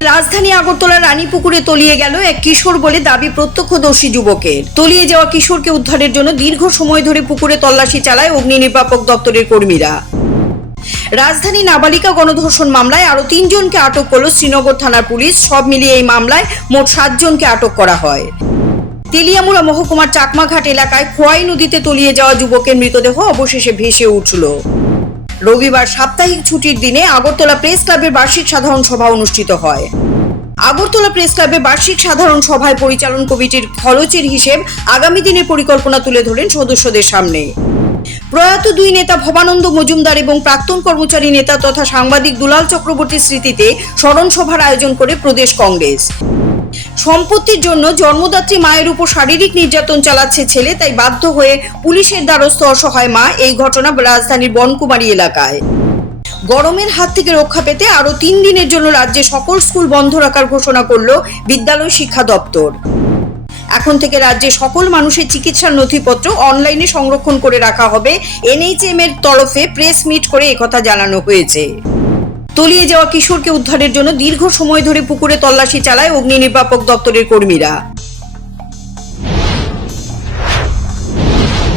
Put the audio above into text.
রাজধানী আগরতলার রানীপুকুরে তলিয়ে গেল এক কিশোর বলে দাবি প্রত্যক্ষদর্শী যুবকের। তলিয়ে যাওয়া কিশোরকে উদ্ধারের জন্য দীর্ঘ সময় ধরে পুকুরে তল্লাশি চালায় অগ্নি নির্বাপক দপ্তরের কর্মীরা। রাজধানী নাবালিকা গণধর্ষণ মামলায় আরো 3 জনকে আটক করল শ্রীনগর থানার পুলিশ। সব মিলিয়ে এই মামলায় মোট 7 জনকে আটক করা হয়। তেলিয়ামুড়া মহকুমার চাকমাঘাট এলাকায় খোয়াই নদীতে তলিয়ে যাওয়া যুবকের মৃতদেহ অবশেষে ভেসে উঠল। রবিবার সাপ্তাহিক ছুটির দিনে আগরতলা প্রেস ক্লাবের বার্ষিক সাধারণ সভা অনুষ্ঠিত হয়। আগরতলা প্রেস ক্লাবে বার্ষিক সাধারণ সভায় পরিচালন কমিটির খরচের হিসেব আগামী দিনের পরিকল্পনা তুলে ধরেন সদস্যদের সামনে। প্রয়াত 2 নেতা ভবানন্দ মজুমদার এবং প্রাক্তন কর্মচারী নেতা তথা সাংবাদিক দুলাল চক্রবর্তীর স্মৃতিতে স্মরণ সভার আয়োজন করে প্রদেশ কংগ্রেস। সম্পত্তির জন্য জন্মদাত্রী মায়ের উপর শারীরিক নির্যাতন চালাচ্ছে ছেলে, তাই বাধ্য হয়ে পুলিশের দ্বারস্থ অসহায় মা। এই ঘটনা রাজধানীর বনকুমারী এলাকায়। গরমের হাত থেকে রক্ষা পেতে আরো 3 দিনের জন্য রাজ্যে সকল স্কুল বন্ধ রাখার ঘোষণা করল বিদ্যালয় শিক্ষা দপ্তর। এখন থেকে রাজ্যে সকল মানুষের চিকিৎসার নথিপত্র অনলাইনে সংরক্ষণ করে রাখা হবে। এনএইচএম এর তরফে প্রেস মিট করে একথা জানানো হয়েছে। তলিয়ে যাওয়া কিশোরকে উদ্ধারের জন্য দীর্ঘ সময় ধরে পুকুরে তল্লাশি চালায় অগ্নি নির্বাপক দপ্তরের কর্মীরা।